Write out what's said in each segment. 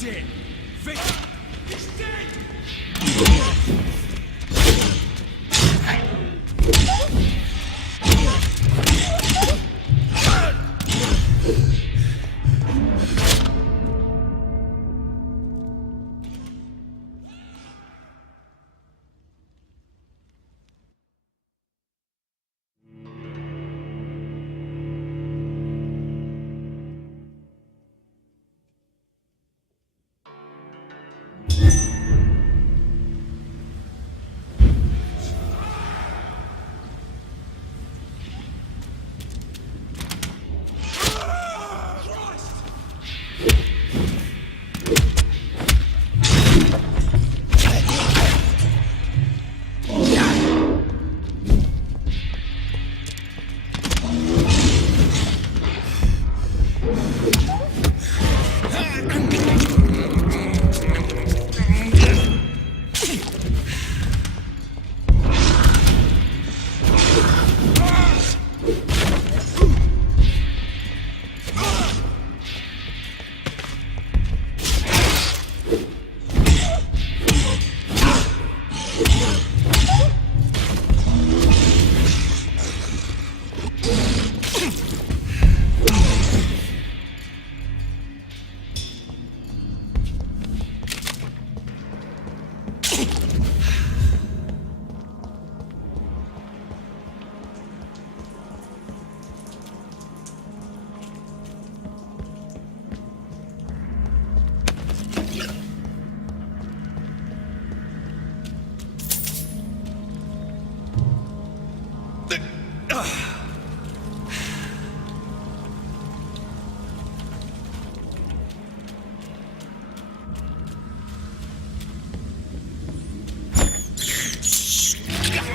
That's it! Victor! He's dead!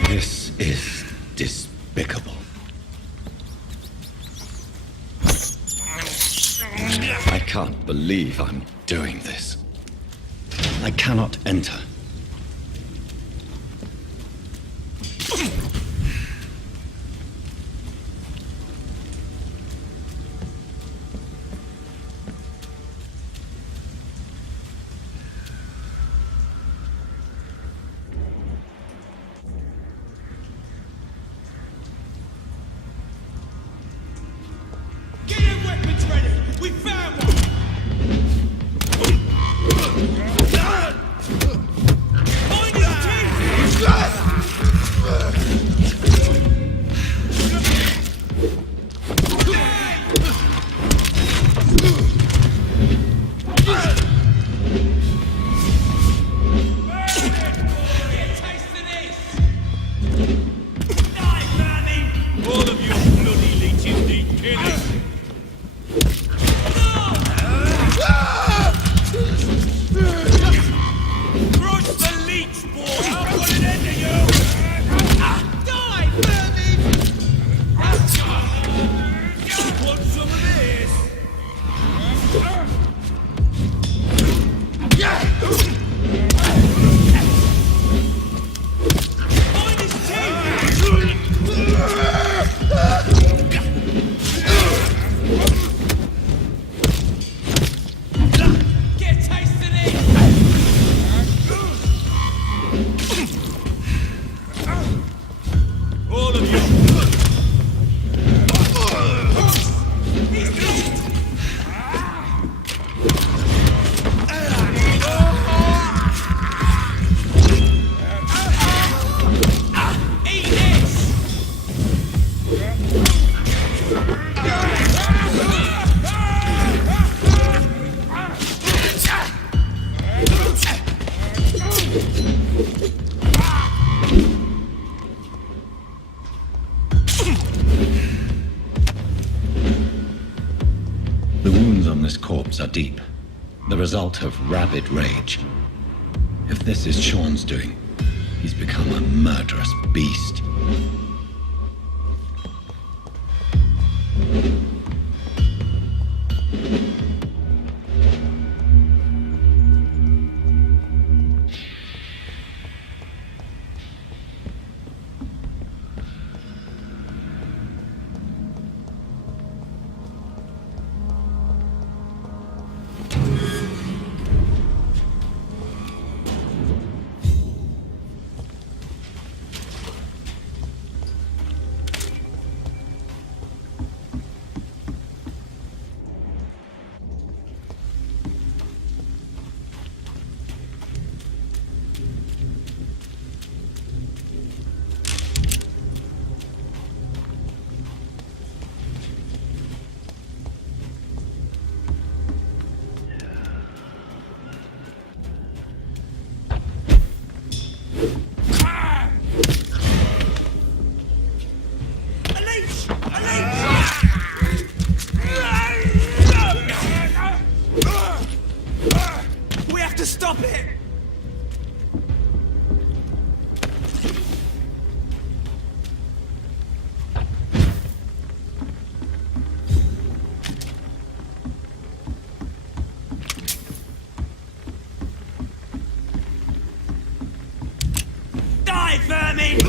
This is despicable. I can't believe I'm doing this. I cannot enter. Are deep, the result of rabid rage. If this is Sean's doing, he's become a murderous beast. A leech! A leech! We have to stop it! Die, vermin!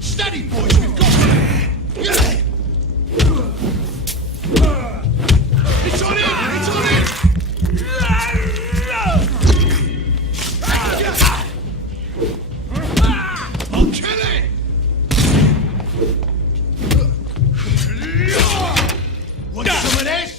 Steady, boys, we've got it! It's on in! It's on in! I'll kill it! Want some of this?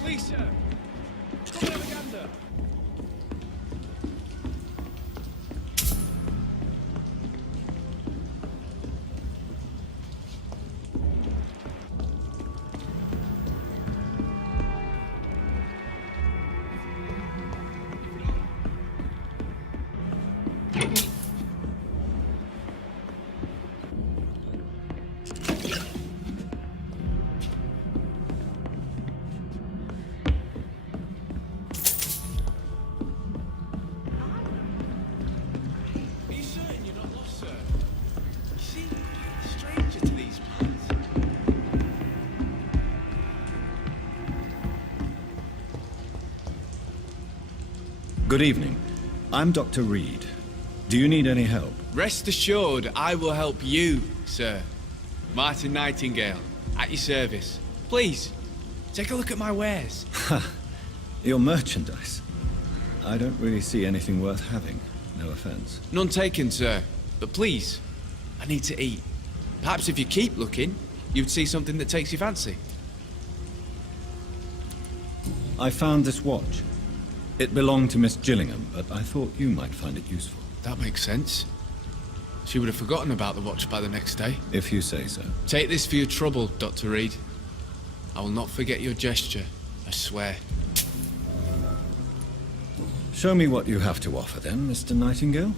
Please, sir. Propaganda. Are you certain you're not lost, sir? You seem a stranger to these parts. Good evening. I'm Dr. Reid. Do you need any help? Rest assured, I will help you, sir. Martin Nightingale, at your service. Please, take a look at my wares. Your merchandise. I don't really see anything worth having. No offense. None taken, sir. But please, I need to eat. Perhaps if you keep looking, you'd see something that takes your fancy. I found this watch. It belonged to Miss Gillingham, but I thought you might find it useful. That makes sense. She would have forgotten about the watch by the next day. If you say so. Take this for your trouble, Dr. Reid. I will not forget your gesture, I swear. Show me what you have to offer then, Mr. Nightingale.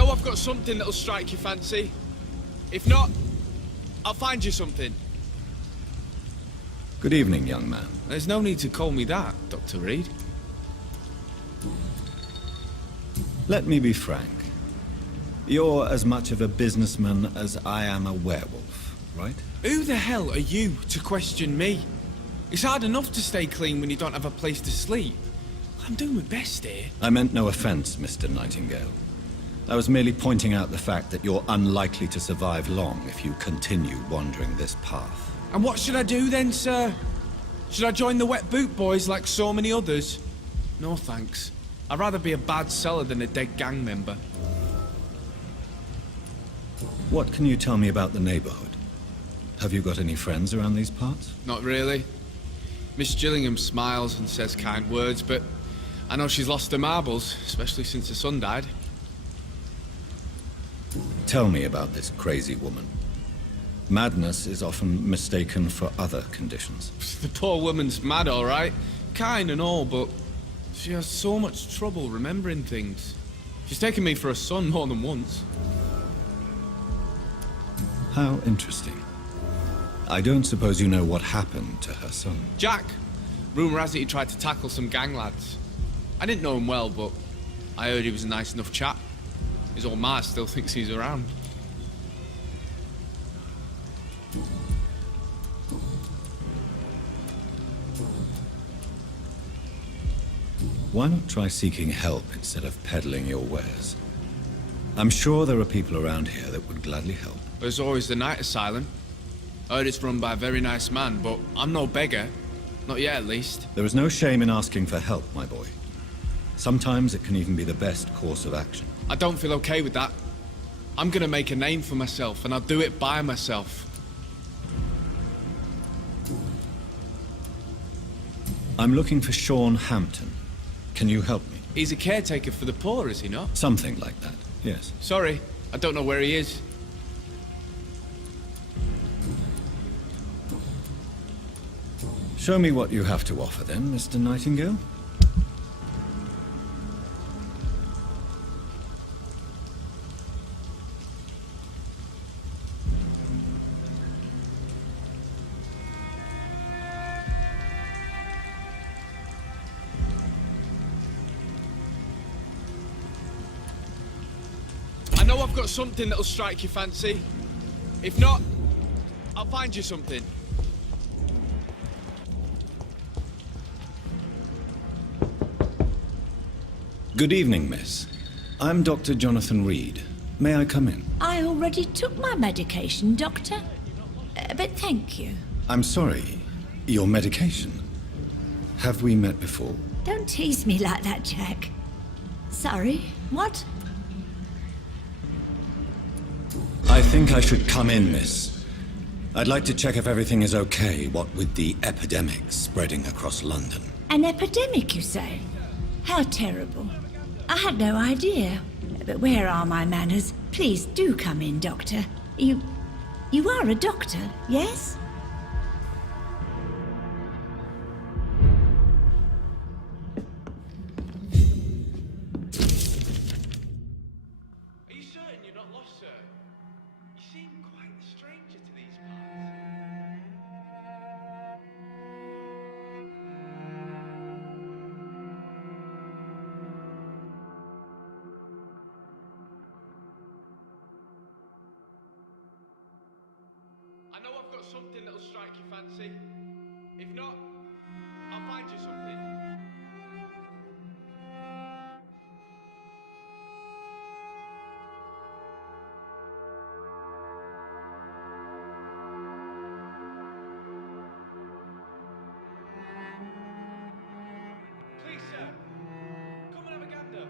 know I've got something that'll strike your fancy. If not, I'll find you something. Good evening, young man. There's no need to call me that, Dr. Reid. Let me be frank. You're as much of a businessman as I am a werewolf, right? Who the hell are you to question me? It's hard enough to stay clean when you don't have a place to sleep. I'm doing my best here. I meant no offense, Mr. Nightingale. I was merely pointing out the fact that you're unlikely to survive long if you continue wandering this path. And what should I do then, sir? Should I join the wet boot boys like so many others? No thanks. I'd rather be a bad seller than a dead gang member. What can you tell me about the neighborhood? Have you got any friends around these parts? Not really. Miss Gillingham smiles and says kind words, but I know she's lost her marbles, especially since her son died. Tell me about this crazy woman. Madness is often mistaken for other conditions. The poor woman's mad, all right. Kind and all, but she has so much trouble remembering things. She's taken me for a son more than once. How interesting. I don't suppose you know what happened to her son. Jack. Rumour has it he tried to tackle some gang lads. I didn't know him well, but I heard he was a nice enough chap. His old ma still thinks he's around. Why not try seeking help instead of peddling your wares? I'm sure there are people around here that would gladly help. There's always the night asylum. I heard it's run by a very nice man, but I'm no beggar. Not yet, at least. There is no shame in asking for help, my boy. Sometimes it can even be the best course of action. I don't feel okay with that. I'm gonna make a name for myself, and I'll do it by myself. I'm looking for Sean Hampton. Can you help me? He's a caretaker for the poor, is he not? Something like that, yes. Sorry, I don't know where he is. Show me what you have to offer then, Mr. Nightingale. I know I've got something that'll strike your fancy. If not, I'll find you something. Good evening, miss. I'm Dr. Jonathan Reid. May I come in? I already took my medication, Doctor. But thank you. I'm sorry. Your medication? Have we met before? Don't tease me like that, Jack. Sorry, what? I think I should come in, miss. I'd like to check if everything is okay, what with the epidemic spreading across London. An epidemic, you say? How terrible. I had no idea. But where are my manners? Please do come in, Doctor. You are a doctor, yes? Are you certain you're not lost, sir? You seem quite a stranger to these parts. I know I've got something that'll strike your fancy. If not, I'll find you something. Please, sir, come and have a gander.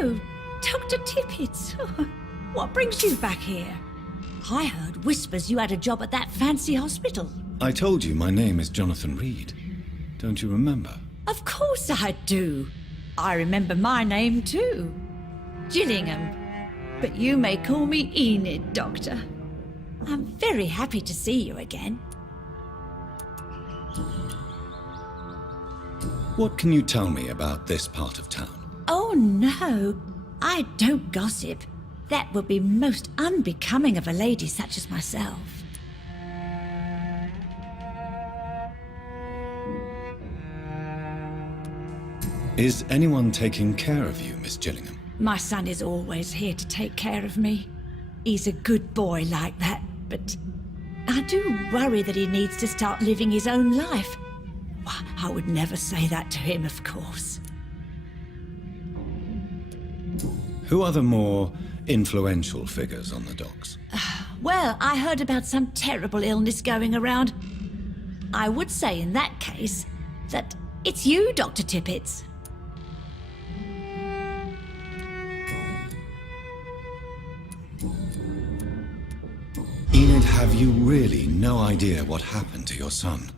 So, Dr. Tippett, what brings you back here? I heard whispers you had a job at that fancy hospital. I told you my name is Jonathan Reid. Don't you remember? Of course I do. I remember my name too. Gillingham. But you may call me Enid, Doctor. I'm very happy to see you again. What can you tell me about this part of town? Oh no, I don't gossip. That would be most unbecoming of a lady such as myself. Is anyone taking care of you, Miss Gillingham? My son is always here to take care of me. He's a good boy like that, but I do worry that he needs to start living his own life. Why, I would never say that to him, of course. Who are the more influential figures on the docks? Well, I heard about some terrible illness going around. I would say in that case that it's you, Dr. Tippett. Enid, have you really no idea what happened to your son?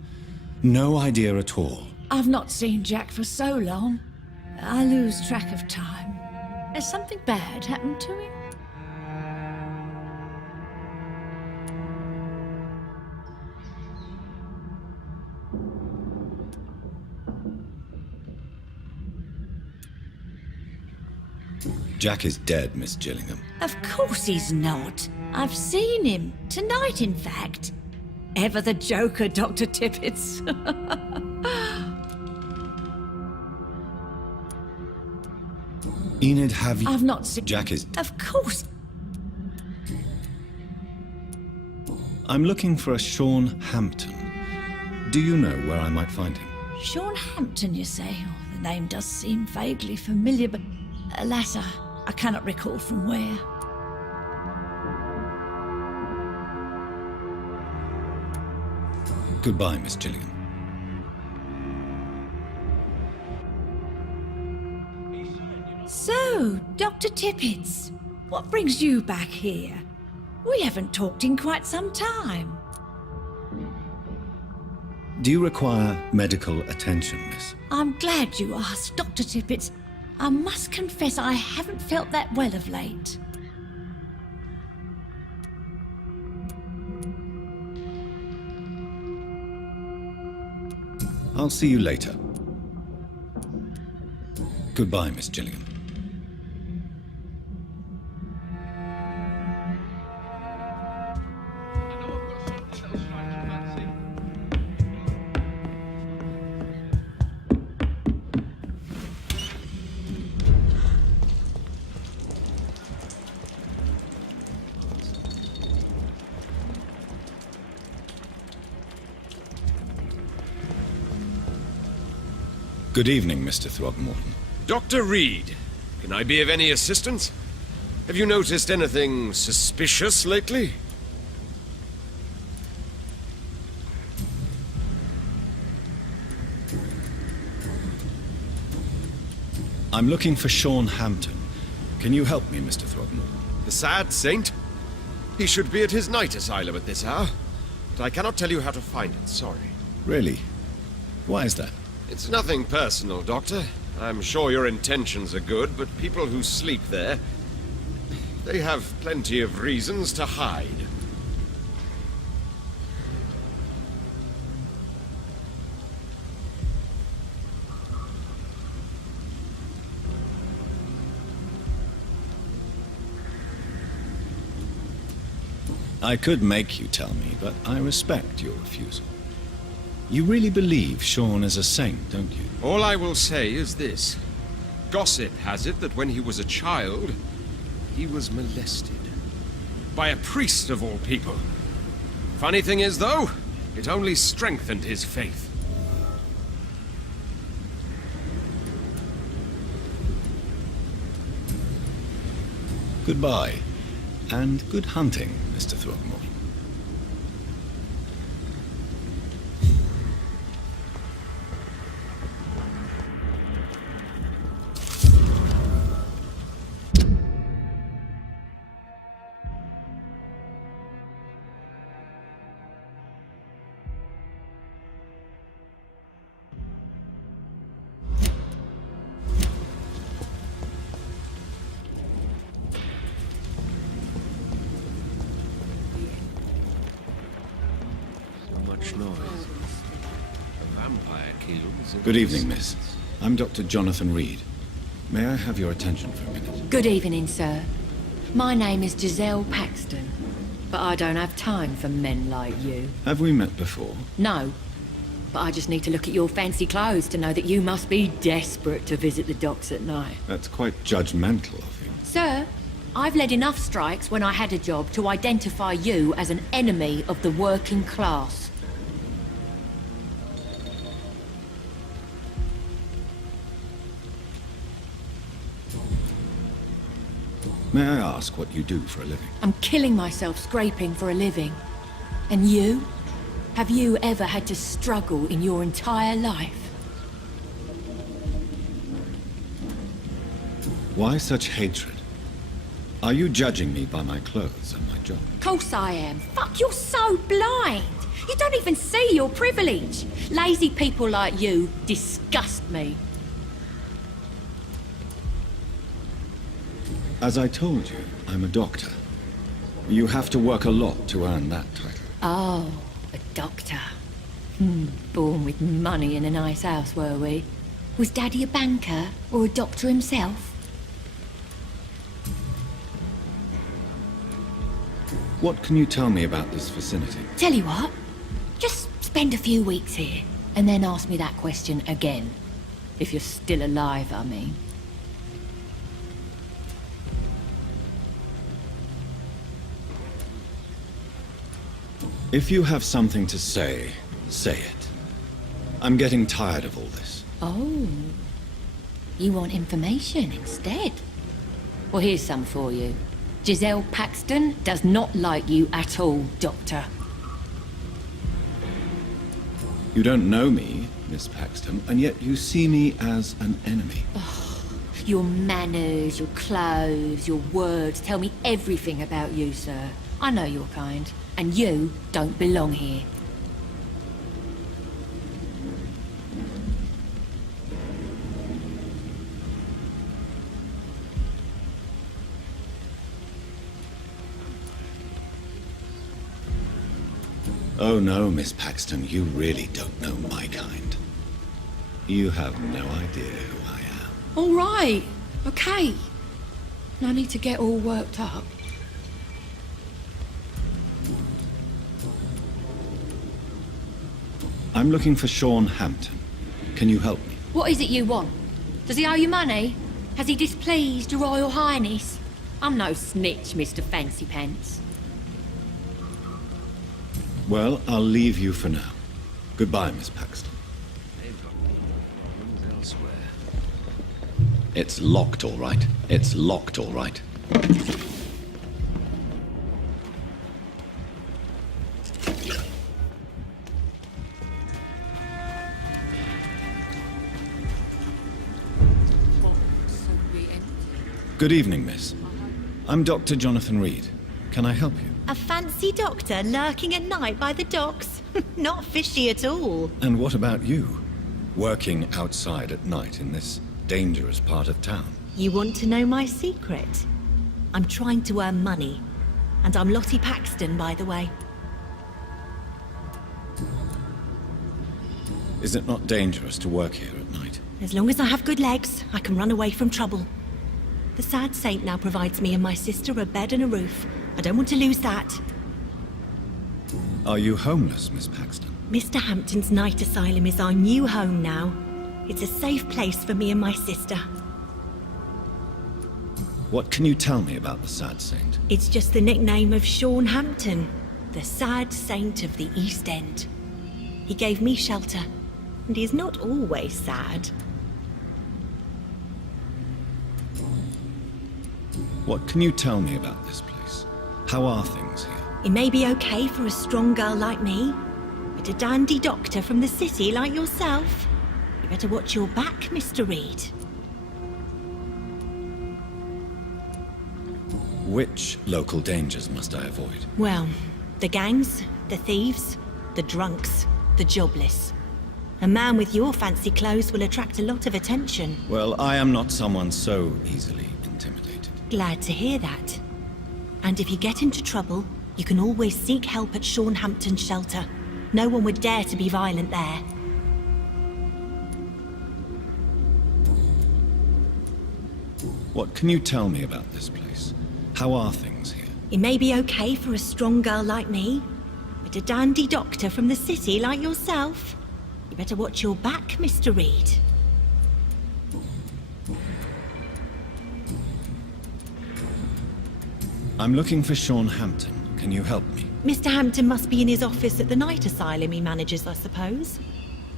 No idea at all? I've not seen Jack for so long. I lose track of time. Has something bad happened to him? Jack is dead, Miss Gillingham. Of course he's not. I've seen him. Tonight, in fact. Ever the joker, Dr. Tippett. Enid, have you... I've not seen... Jack is... Of course. I'm looking for a Sean Hampton. Do you know where I might find him? Sean Hampton, you say? Oh, the name does seem vaguely familiar, but alas, I cannot recall from where. Goodbye, Miss Gillingham. So, Dr. Tippett, what brings you back here? We haven't talked in quite some time. Do you require medical attention, miss? I'm glad you asked, Dr. Tippett. I must confess I haven't felt that well of late. I'll see you later. Goodbye, Miss Gillingham. Good evening, Mr. Throgmorton. Dr. Reid, can I be of any assistance? Have you noticed anything suspicious lately? I'm looking for Sean Hampton. Can you help me, Mr. Throgmorton? The sad saint? He should be at his night asylum at this hour, but I cannot tell you how to find it, sorry. Really? Why is that? It's nothing personal, Doctor. I'm sure your intentions are good, but people who sleep there, they have plenty of reasons to hide. I could make you tell me, but I respect your refusal. You really believe Sean is a saint, don't you? All I will say is this. Gossip has it that when he was a child, he was molested. By a priest of all people. Funny thing is, though, it only strengthened his faith. Goodbye, and good hunting, Mr. Throgmorton. Good evening, miss. I'm Dr. Jonathan Reid. May I have your attention for a minute? Good evening, sir. My name is Giselle Paxton, but I don't have time for men like you. Have we met before? No, but I just need to look at your fancy clothes to know that you must be desperate to visit the docks at night. That's quite judgmental of you. Sir, I've led enough strikes when I had a job to identify you as an enemy of the working class. May I ask what you do for a living? I'm killing myself scraping for a living. And you? Have you ever had to struggle in your entire life? Why such hatred? Are you judging me by my clothes and my job? Of course I am. Fuck, you're so blind. You don't even see your privilege. Lazy people like you disgust me. As I told you, I'm a doctor. You have to work a lot to earn that title. Oh, a doctor. Born with money in a nice house, were we? Was Daddy a banker or a doctor himself? What can you tell me about this vicinity? Tell you what, just spend a few weeks here, and then ask me that question again. If you're still alive, I mean. If you have something to say, say it. I'm getting tired of all this. Oh, you want information instead? Well, here's some for you. Giselle Paxton does not like you at all, Doctor. You don't know me, Miss Paxton, and yet you see me as an enemy. Your manners, your clothes, your words tell me everything about you, sir. I know your kind, and you don't belong here. Oh no, Miss Paxton, you really don't know my kind. You have no idea who I am. All right, okay. No need to get all worked up. I'm looking for Sean Hampton. Can you help me? What is it you want? Does he owe you money? Has he displeased your Royal Highness? I'm no snitch, Mr. Fancy Pants. Well, I'll leave you for now. Goodbye, Miss Paxton. It's locked, all right. It's locked, all right. Good evening, miss. I'm Dr. Jonathan Reid. Can I help you? A fancy doctor lurking at night by the docks? Not fishy at all. And what about you? Working outside at night in this dangerous part of town? You want to know my secret? I'm trying to earn money. And I'm Lottie Paxton, by the way. Is it not dangerous to work here at night? As long as I have good legs, I can run away from trouble. The sad saint now provides me and my sister a bed and a roof. I don't want to lose that. Are you homeless, Miss Paxton? Mr. Hampton's night asylum is our new home now. It's a safe place for me and my sister. What can you tell me about the sad saint? It's just the nickname of Sean Hampton, the sad saint of the East End. He gave me shelter, and he's not always sad. What can you tell me about this place? How are things here? It may be okay for a strong girl like me, but a dandy doctor from the city like yourself, you better watch your back, Mr. Reid. Which local dangers must I avoid? Well, the gangs, the thieves, the drunks, the jobless. A man with your fancy clothes will attract a lot of attention. Well, I am not someone so easily intimidated. Glad to hear that. And if you get into trouble, you can always seek help at Sean Hampton's shelter. No one would dare to be violent there. What can you tell me about this place? How are things here? It may be okay for a strong girl like me, but a dandy doctor from the city like yourself, you better watch your back, Mr. Reid. I'm looking for Sean Hampton. Can you help me? Mr. Hampton must be in his office at the night asylum he manages, I suppose.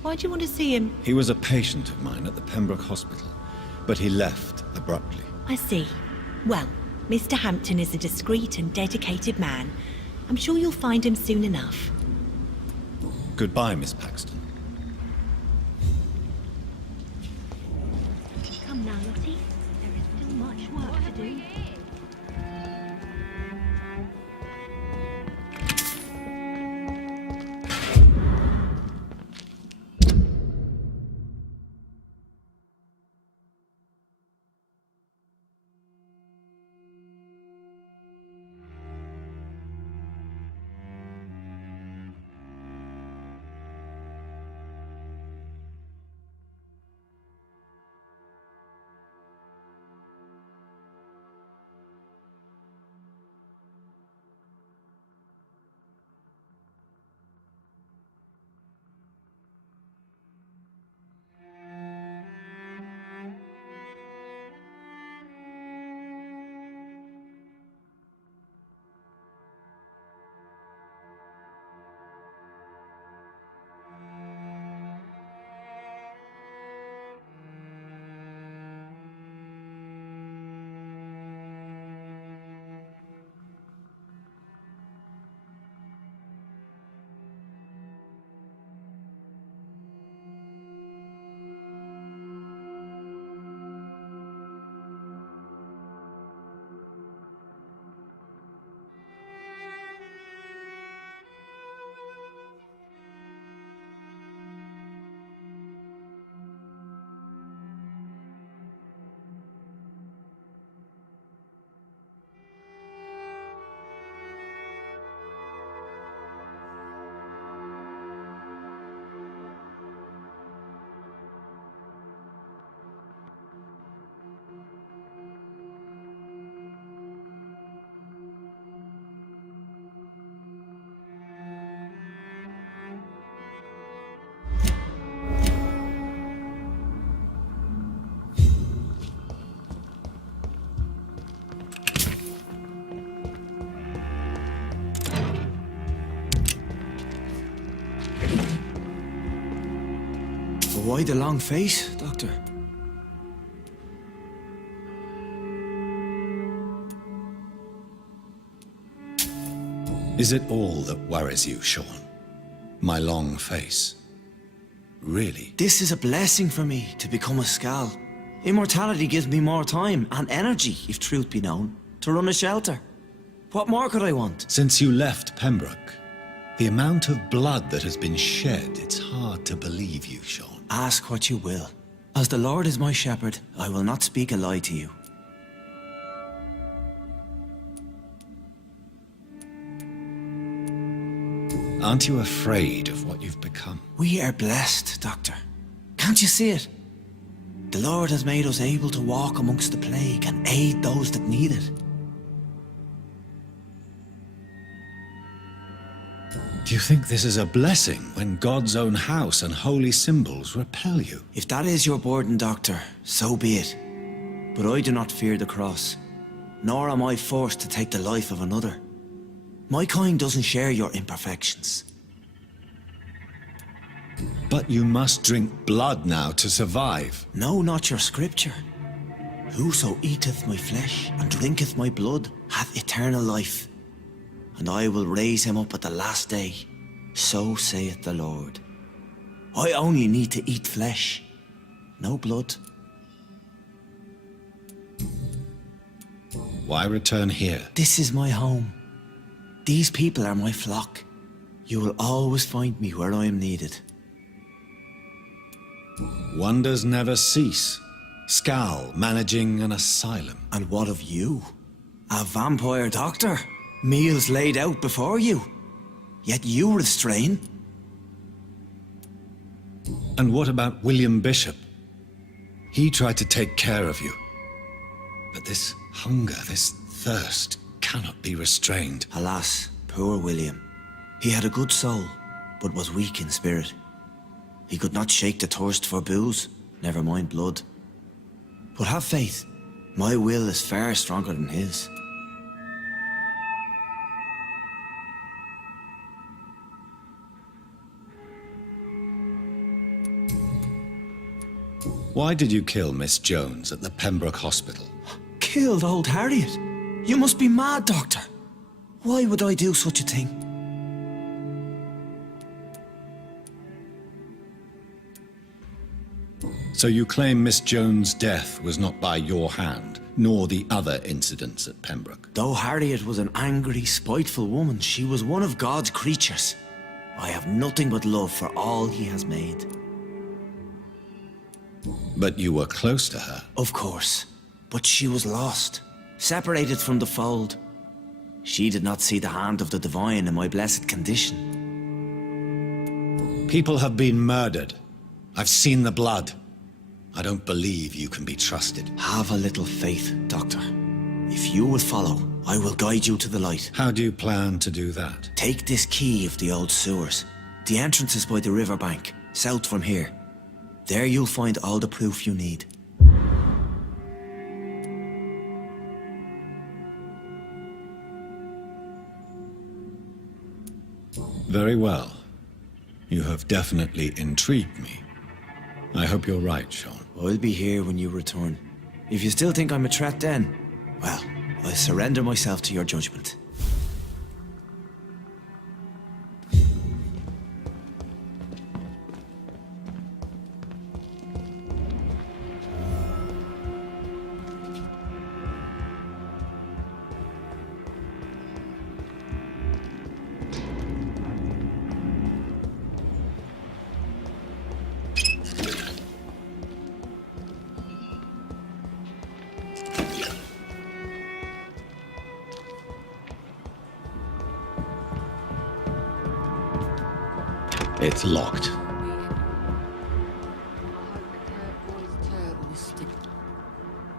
Why do you want to see him? He was a patient of mine at the Pembroke Hospital, but he left abruptly. I see. Well, Mr. Hampton is a discreet and dedicated man. I'm sure you'll find him soon enough. Goodbye, Miss Paxton. Come now, Lottie. There is still much work to do. Why the long face, Doctor? Is it all that worries you, Sean? My long face? Really? This is a blessing for me to become a Skal. Immortality gives me more time and energy, if truth be known, to run a shelter. What more could I want? Since you left Pembroke, the amount of blood that has been shed, it's hard to believe you, Sean. Ask what you will. As the Lord is my shepherd, I will not speak a lie to you. Aren't you afraid of what you've become? We are blessed, Doctor. Can't you see it? The Lord has made us able to walk amongst the plague and aid those that need it. Do you think this is a blessing when God's own house and holy symbols repel you? If that is your burden, Doctor, so be it. But I do not fear the cross, nor am I forced to take the life of another. My kind doesn't share your imperfections. But you must drink blood now to survive. No, not your scripture. Whoso eateth my flesh and drinketh my blood hath eternal life, and I will raise him up at the last day. So saith the Lord. I only need to eat flesh, no blood. Why return here? This is my home. These people are my flock. You will always find me where I am needed. Wonders never cease. Skal managing an asylum. And what of you? A vampire doctor? Meals laid out before you. Yet you restrain. And what about William Bishop? He tried to take care of you. But this hunger, this thirst, cannot be restrained. Alas, poor William. He had a good soul, but was weak in spirit. He could not shake the thirst for booze, never mind blood. But have faith, my will is far stronger than his. Why did you kill Miss Jones at the Pembroke Hospital? Killed old Harriet? You must be mad, Doctor. Why would I do such a thing? So you claim Miss Jones' death was not by your hand, nor the other incidents at Pembroke? Though Harriet was an angry, spiteful woman, she was one of God's creatures. I have nothing but love for all he has made. But you were close to her. Of course. But she was lost, separated from the fold. She did not see the hand of the divine in my blessed condition. People have been murdered. I've seen the blood. I don't believe you can be trusted. Have a little faith, Doctor. If you will follow, I will guide you to the light. How do you plan to do that? Take this key of the old sewers. The entrance is by the riverbank, south from here. There you'll find all the proof you need. Very well. You have definitely intrigued me. I hope you're right, Sean. I'll be here when you return. If you still think I'm a threat then, well, I surrender myself to your judgment. It's locked.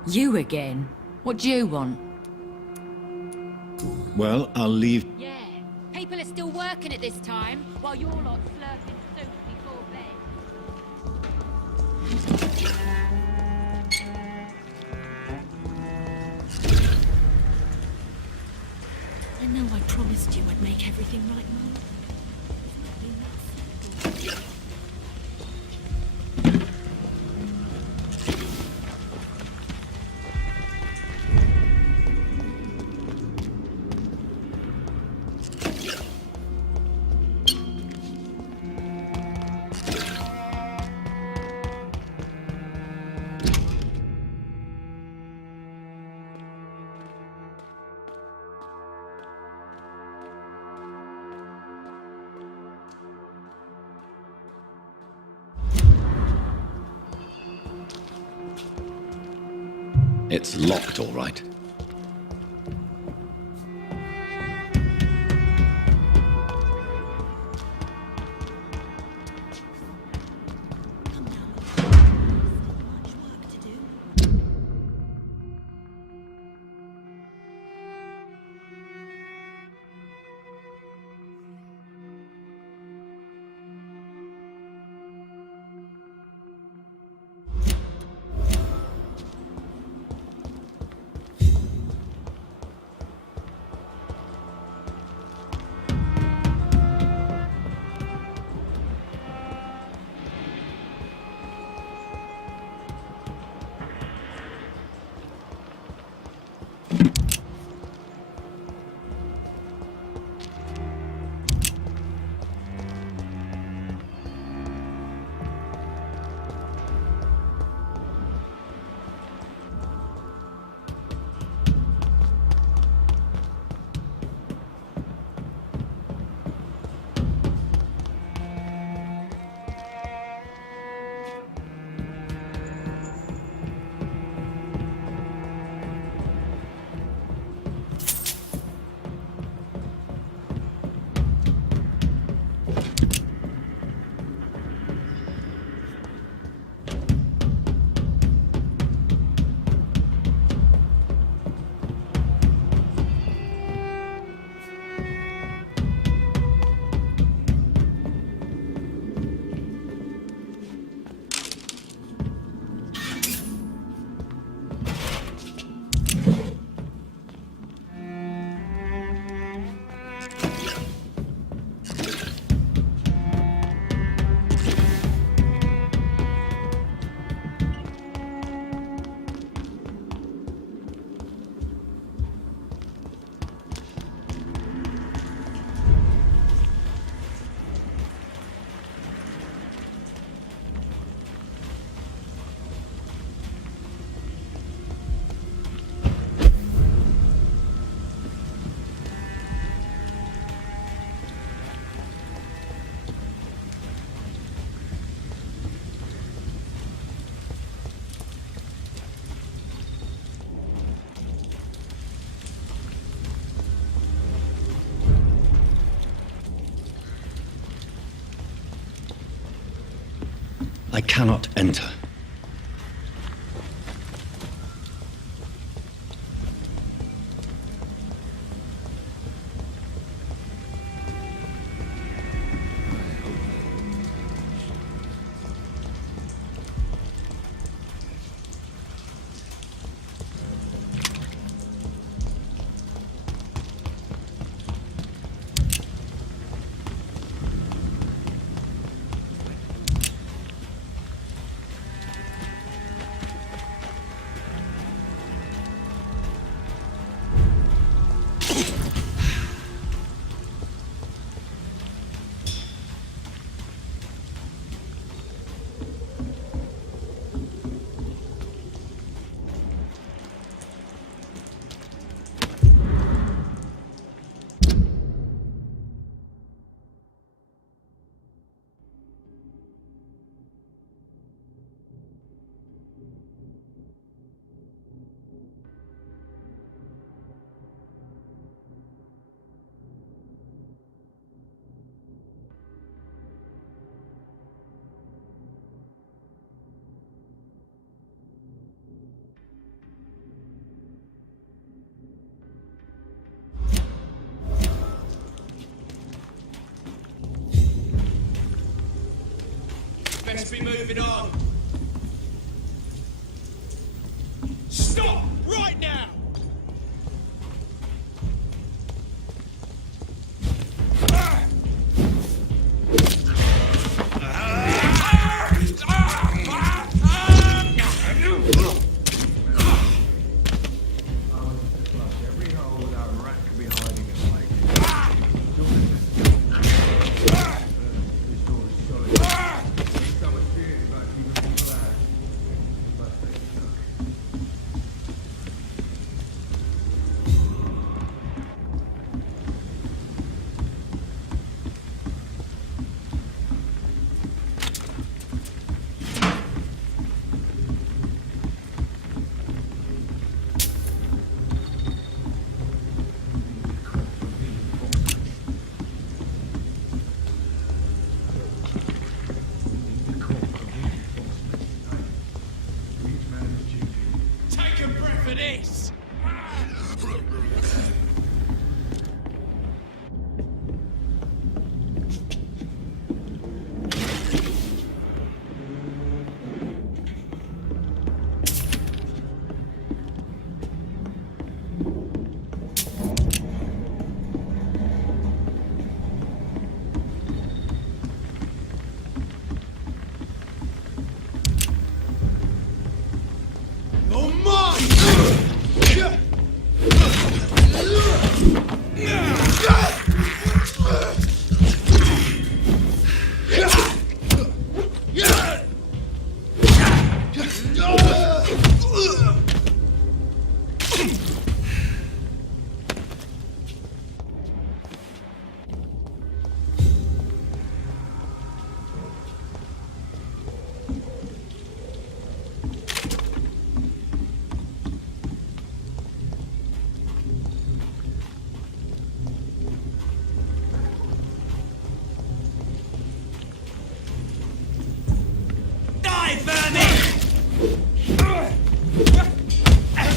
You again? What do you want? Well, I'll leave. Yeah, people are still working at this time, while you're lot slurping soup before bed. I know I promised you I'd make everything right, Mum. It's locked, all right. I cannot enter. Best be moving on. Stop right now! For this!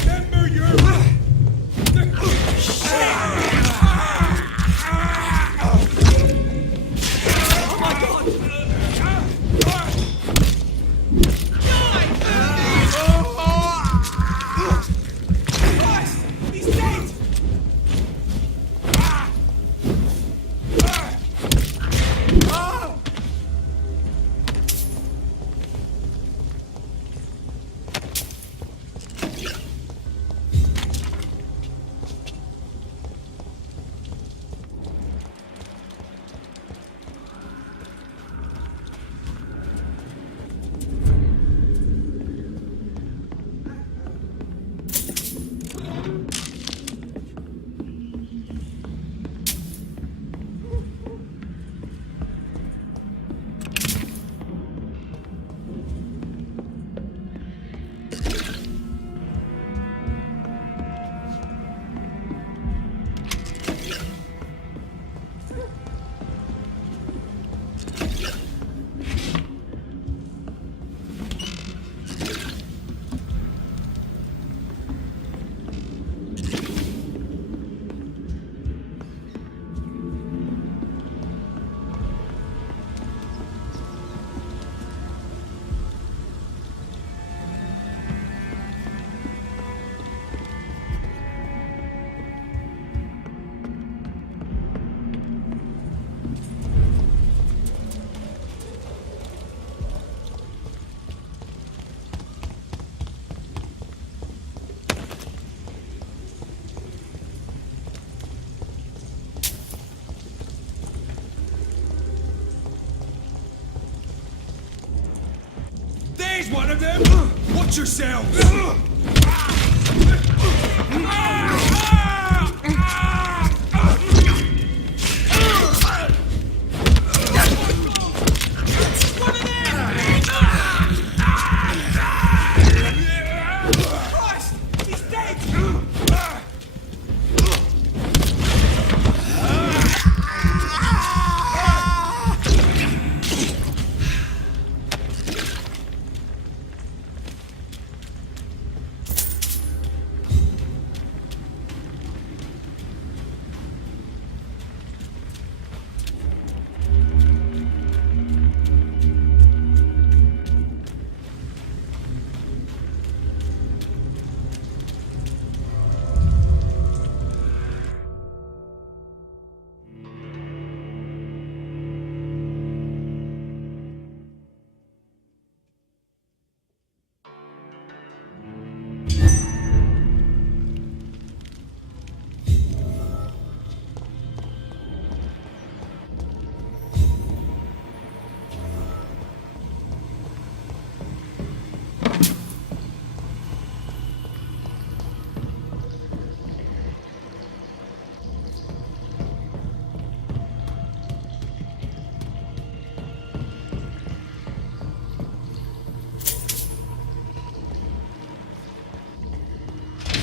Remember your There's one of them! Watch yourselves! Christ! He's dead!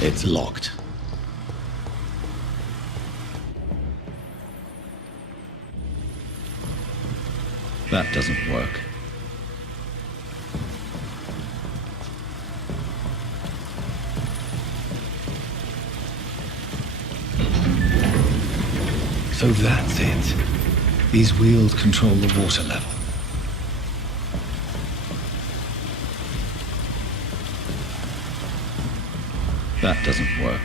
It's locked. That doesn't work. So that's it. These wheels control the water level. That doesn't work.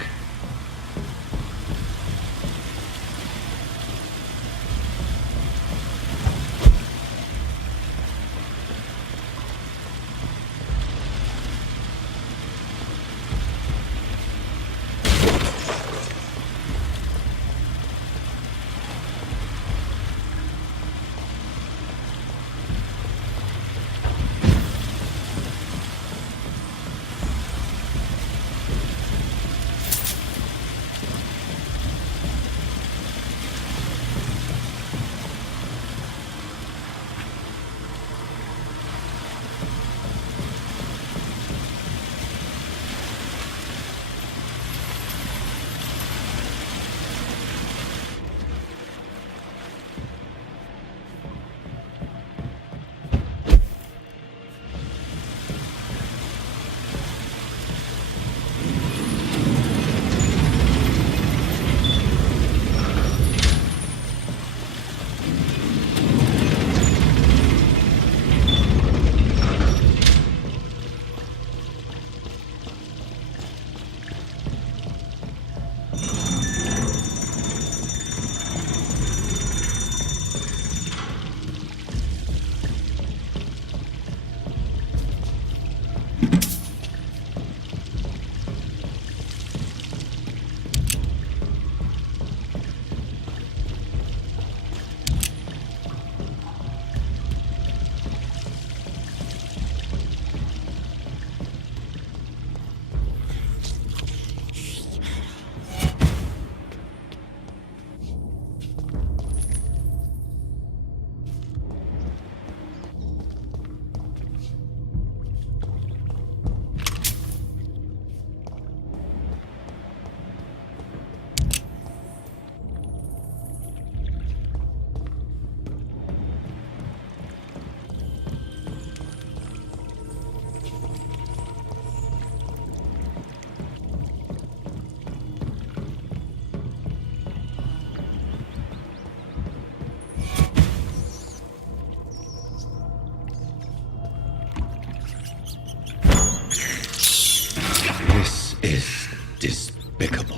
This is despicable.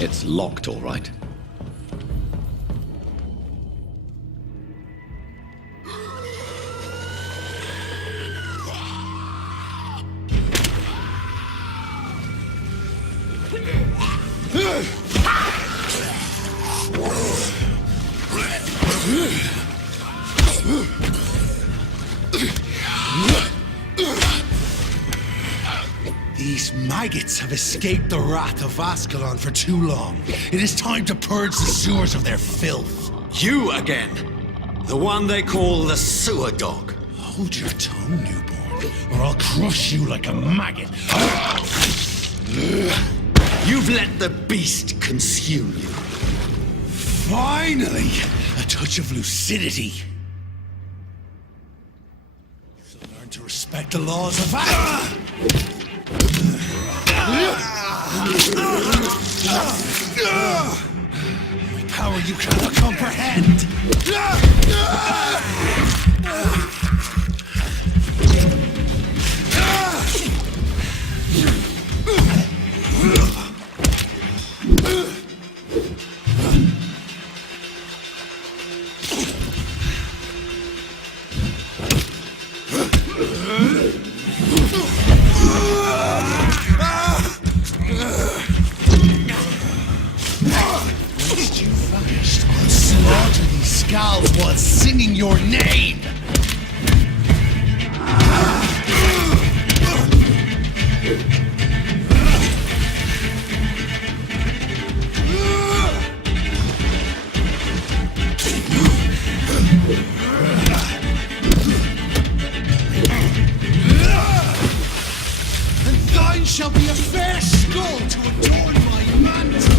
It's locked, all right. These maggots have escaped the wrath of Ascalon for too long. It is time to purge the sewers of their filth. You again! The one they call the sewer dog. Hold your tongue, newborn, or I'll crush you like a maggot. You've let the beast consume you. Finally! A touch of lucidity. So learn to respect the laws of my power you cannot comprehend. Slaughter these skulls while singing your name! And thine shall be a fair skull to adorn my mantle!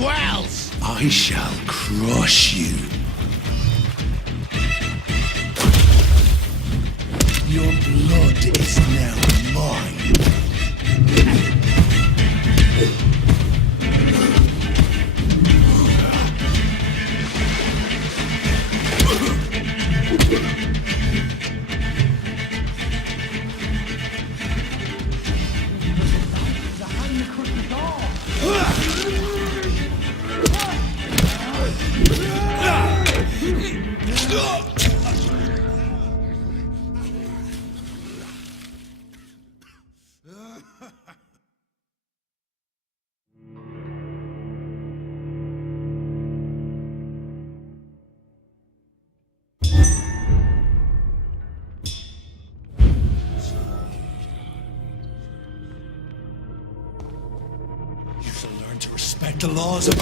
Wells! I shall crush you. Your blood is now mine. The laws of...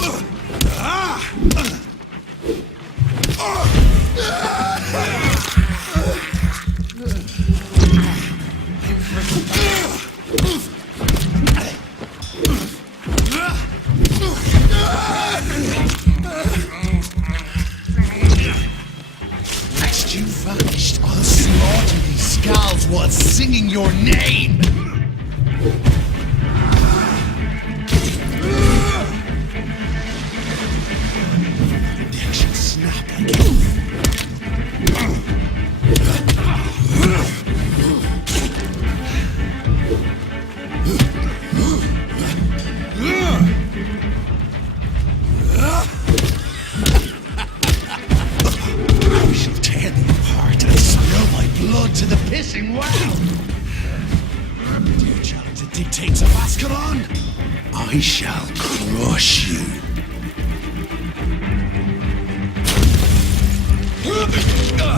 Lest you vanished, I'll slaughter these skulls while singing your name! I shall crush you.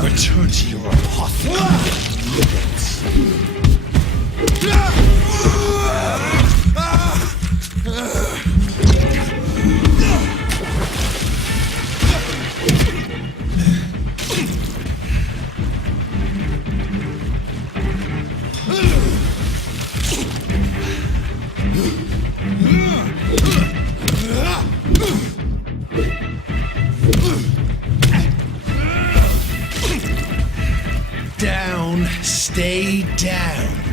Return to your apothecary. Down, stay down.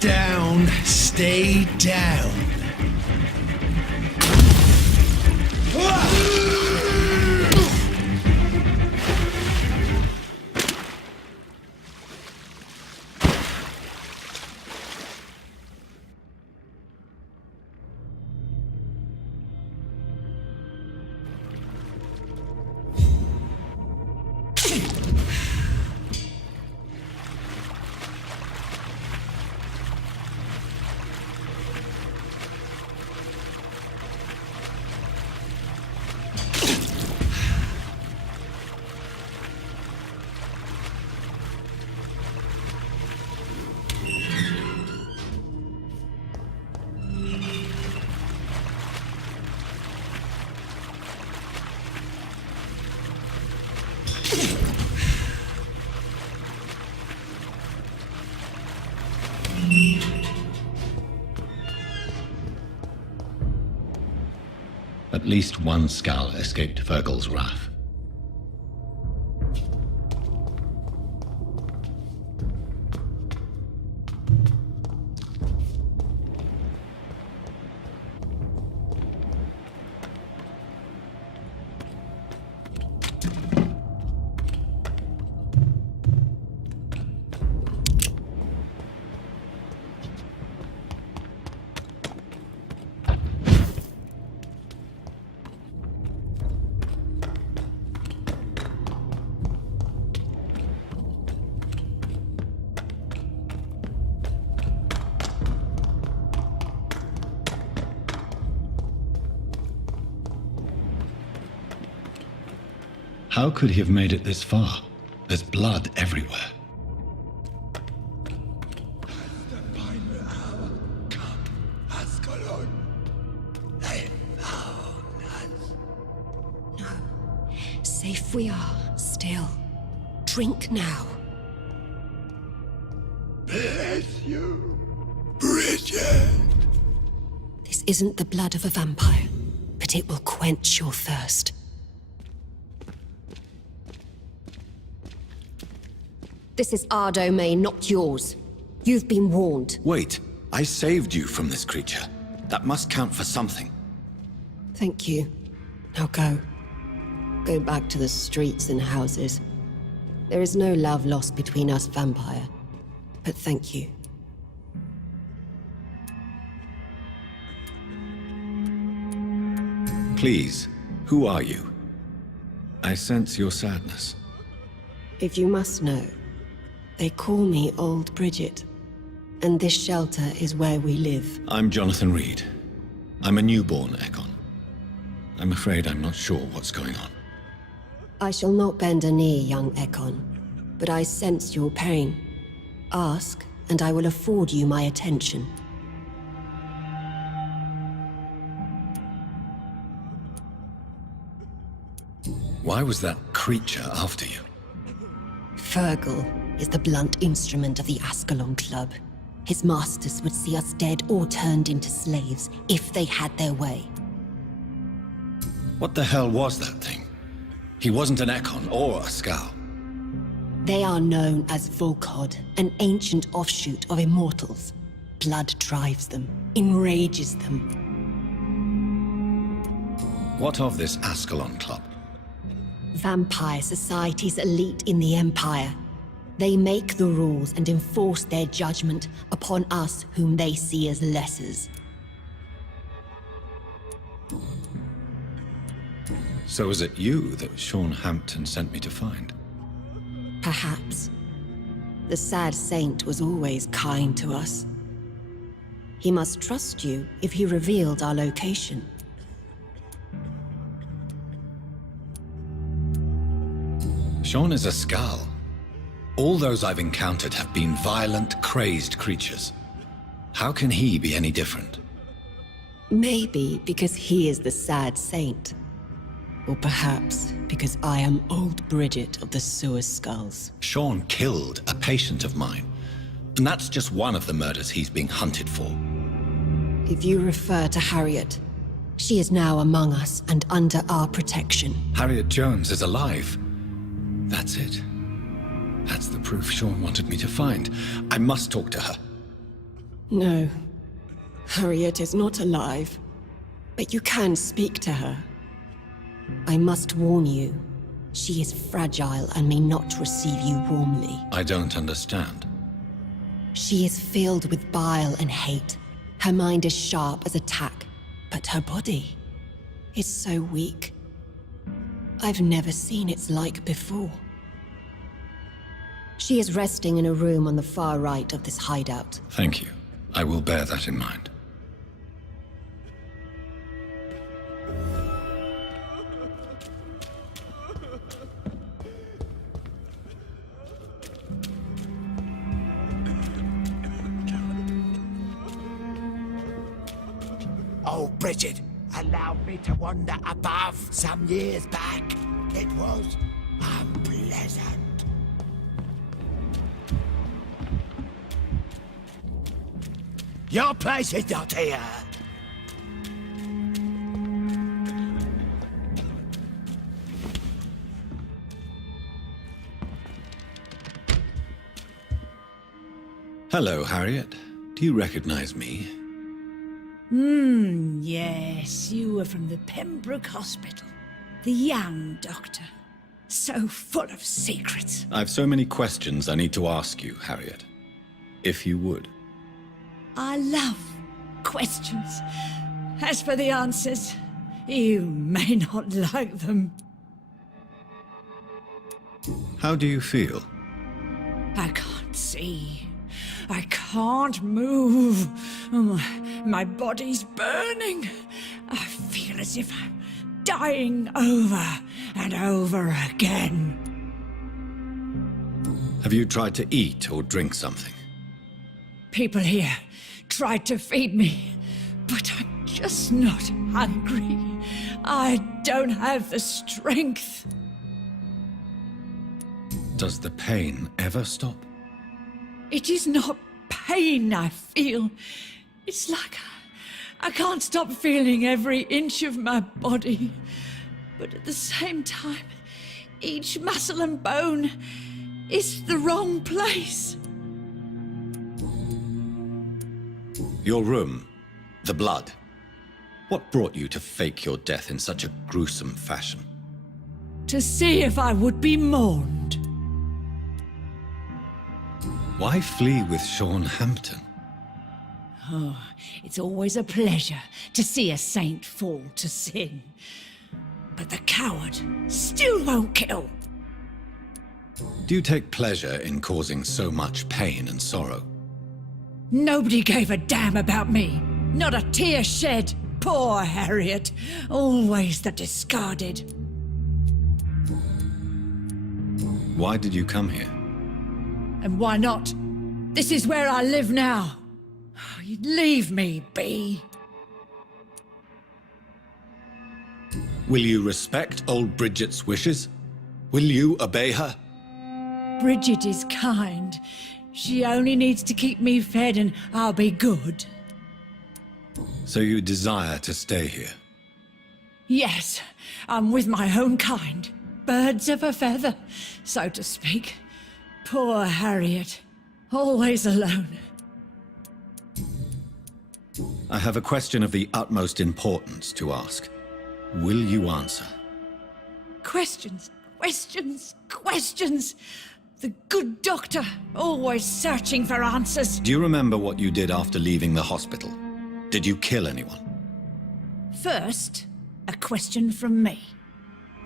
Down, stay down. At least one skull escaped Fergal's wrath. How could he have made it this far? There's blood everywhere. Safe we are, still. Drink now. Bless you, Bridget. This isn't the blood of a vampire, but it will quench your thirst. This is our domain, not yours. You've been warned. Wait, I saved you from this creature. That must count for something. Thank you. Now go. Go back to the streets and houses. There is no love lost between us, vampire. But thank you. Please, who are you? I sense your sadness. If you must know, they call me Old Bridget. And this shelter is where we live. I'm Jonathan Reid. I'm a newborn Ekon. I'm afraid I'm not sure what's going on. I shall not bend a knee, young Ekon, but I sense your pain. Ask, and I will afford you my attention. Why was that creature after you? Fergal is the blunt instrument of the Ascalon Club. His masters would see us dead or turned into slaves if they had their way. What the hell was that thing? He wasn't an Ekon or a Scowl. They are known as Volkod, an ancient offshoot of immortals. Blood drives them, enrages them. What of this Ascalon Club? Vampire Society's elite in the Empire. They make the rules and enforce their judgment upon us whom they see as lessers. So is it you that Sean Hampton sent me to find? Perhaps. The sad saint was always kind to us. He must trust you if he revealed our location. Sean is a Scowl. All those I've encountered have been violent, crazed creatures. How can he be any different? Maybe because he is the sad saint. Or perhaps because I am old Bridget of the Sewer Skulls. Sean killed a patient of mine. And that's just one of the murders he's being hunted for. If you refer to Harriet, she is now among us and under our protection. Harriet Jones is alive. That's it. That's the proof Sean wanted me to find. I must talk to her. No. Harriet is not alive. But you can speak to her. I must warn you. She is fragile and may not receive you warmly. I don't understand. She is filled with bile and hate. Her mind is sharp as a tack, but her body is so weak. I've never seen its like before. She is resting in a room on the far right of this hideout. Thank you. I will bear that in mind. Oh, Bridget, allow me to wander above some years back. It was unpleasant. Your place is not here. Hello, Harriet. Do you recognize me? Yes, you were from the Pembroke Hospital. The young doctor. So full of secrets. I've so many questions I need to ask you, Harriet. If you would. I love questions. As for the answers, you may not like them. How do you feel? I can't see. I can't move. My body's burning. I feel as if I'm dying over and over again. Have you tried to eat or drink something? People here tried to feed me, but I'm just not hungry. I don't have the strength. Does the pain ever stop? It is not pain I feel. It's like I can't stop feeling every inch of my body. But at the same time, each muscle and bone is the wrong place. Your room, the blood. What brought you to fake your death in such a gruesome fashion? To see if I would be mourned. Why flee with Sean Hampton? Oh, it's always a pleasure to see a saint fall to sin. But the coward still won't kill. Do you take pleasure in causing so much pain and sorrow? Nobody gave a damn about me. Not a tear shed. Poor Harriet. Always the discarded. Why did you come here? And why not? This is where I live now. Leave me be. Will you respect old Bridget's wishes? Will you obey her? Bridget is kind. She only needs to keep me fed and I'll be good. So you desire to stay here? Yes, I'm with my own kind. Birds of a feather, so to speak. Poor Harriet. Always alone. I have a question of the utmost importance to ask. Will you answer? Questions, questions, questions. The good doctor, always searching for answers. Do you remember what you did after leaving the hospital? Did you kill anyone? First, a question from me.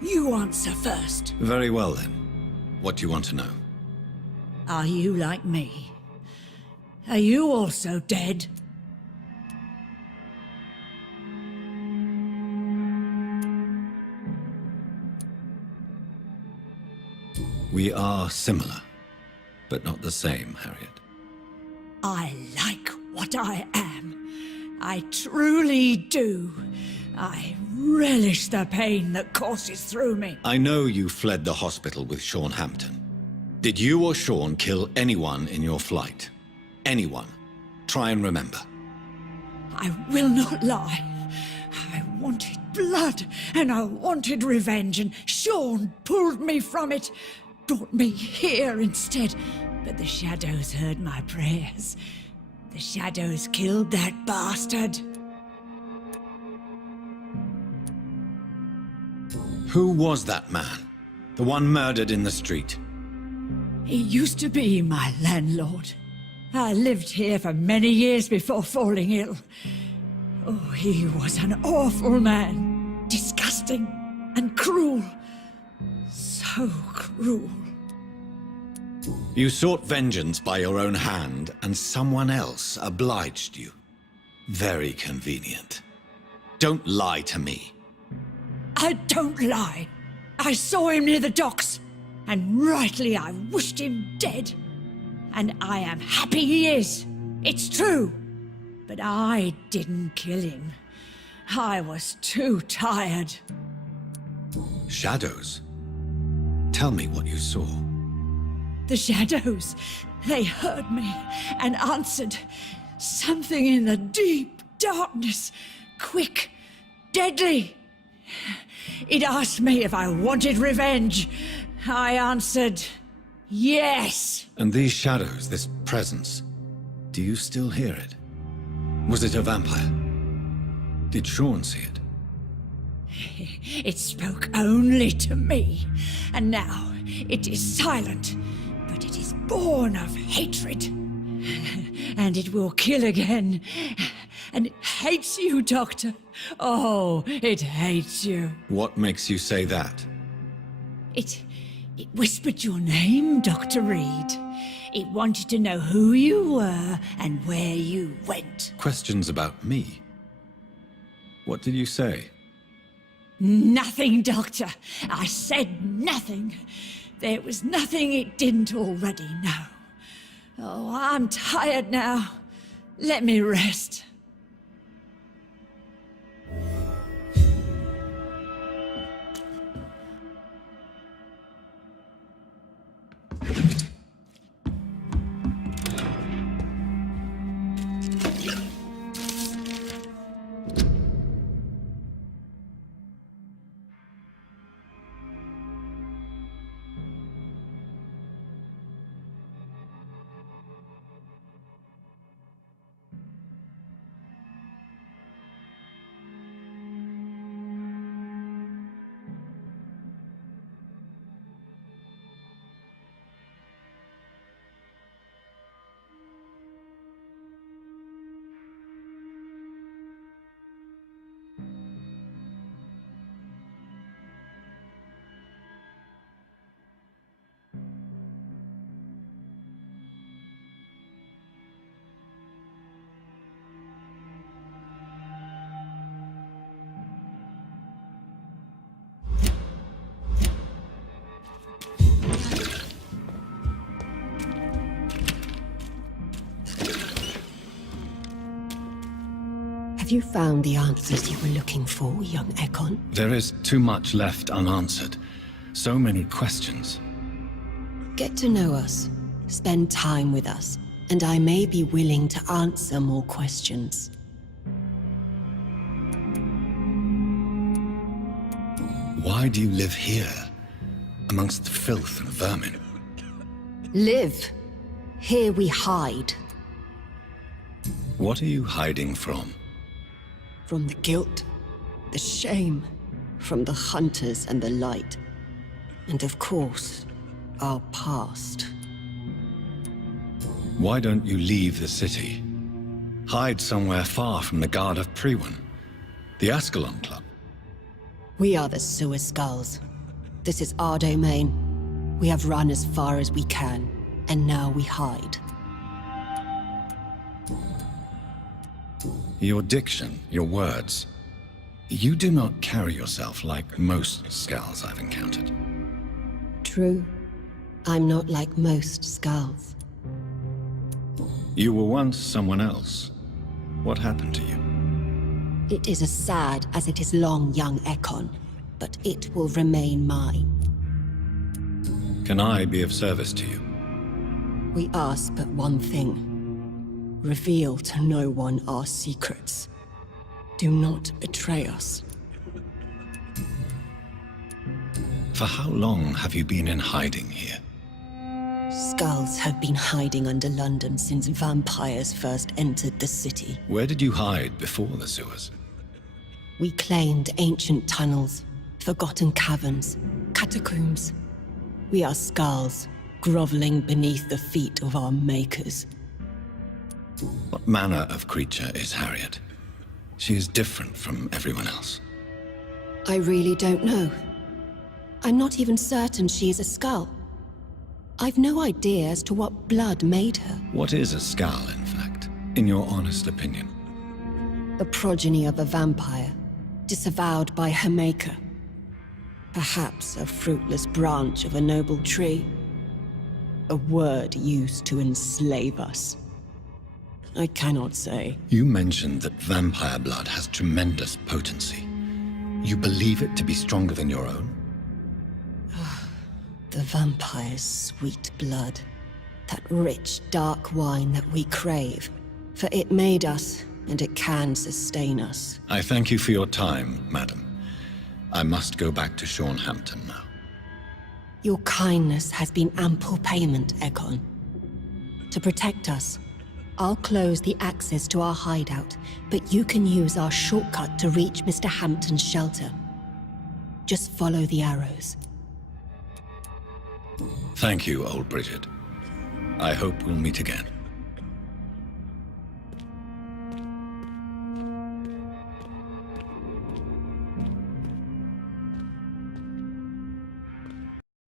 You answer first. Very well then. What do you want to know? Are you like me? Are you also dead? We are similar. but not the same, Harriet. I like what I am. I truly do. I relish the pain that courses through me. I know you fled the hospital with Sean Hampton. Did you or Sean kill anyone in your flight? Anyone? Try and remember. I will not lie. I wanted blood, and I wanted revenge, and Sean pulled me from it, brought me here instead. But the shadows heard my prayers. The shadows killed that bastard. Who was that man? The one murdered in the street? He used to be my landlord. I lived here for many years before falling ill. Oh, he was an awful man. Disgusting and cruel. So cruel. You sought vengeance by your own hand, and someone else obliged you. Very convenient. Don't lie to me. I don't lie. I saw him near the docks, and rightly I wished him dead. And I am happy he is. It's true. But I didn't kill him. I was too tired. Shadows? Tell me what you saw. The shadows, they heard me and answered. Something in the deep darkness, quick, deadly. It asked me if I wanted revenge. I answered, yes. And these shadows, this presence, do you still hear it? Was it a vampire? Did Sean see it? It spoke only to me, and now it is silent, but it is born of hatred. And it will kill again. And it hates you, Doctor. Oh, it hates you. What makes you say that? It whispered your name, Dr. Reid. It wanted to know who you were and where you went. Questions about me? What did you say? Nothing, Doctor. I said nothing. There was nothing it didn't already know. Oh, I'm tired now. Let me rest. Have you found the answers you were looking for, young Ekon? There is too much left unanswered. So many questions. Get to know us. Spend time with us. And I may be willing to answer more questions. Why do you live here, amongst filth and vermin? Live. Here we hide. What are you hiding from? From the guilt, the shame, from the hunters and the light. And of course, our past. Why don't you leave the city? Hide somewhere far from the Guard of Priwen, the Ascalon Club. We are the Sewer Skulls. This is our domain. We have run as far as we can, and now we hide. Your diction, your words. You do not carry yourself like most Skulls I've encountered. True. I'm not like most skulls. You were once someone else. What happened to you? It is as sad as it is long, young Ekon, but it will remain mine. Can I be of service to you? We ask but one thing. Reveal to no one our secrets. Do not betray us. For how long have you been in hiding here? Skulls have been hiding under London since vampires first entered the city. Where did you hide before the sewers? We claimed ancient tunnels, forgotten caverns, catacombs. We are skulls, groveling beneath the feet of our makers. What manner of creature is Harriet? She is different from everyone else. I really don't know. I'm not even certain she is a skull. I've no idea as to what blood made her. What is a skull, in fact, in your honest opinion? The progeny of a vampire, disavowed by her maker. Perhaps a fruitless branch of a noble tree. A word used to enslave us. I cannot say. You mentioned that vampire blood has tremendous potency. You believe it to be stronger than your own? The vampire's sweet blood. That rich, dark wine that we crave. For it made us, and it can sustain us. I thank you for your time, madam. I must go back to Shornhampton now. Your kindness has been ample payment, Ekon. To protect us, I'll close the access to our hideout, but you can use our shortcut to reach Mr. Hampton's shelter. Just follow the arrows. Thank you, old Bridget. I hope we'll meet again.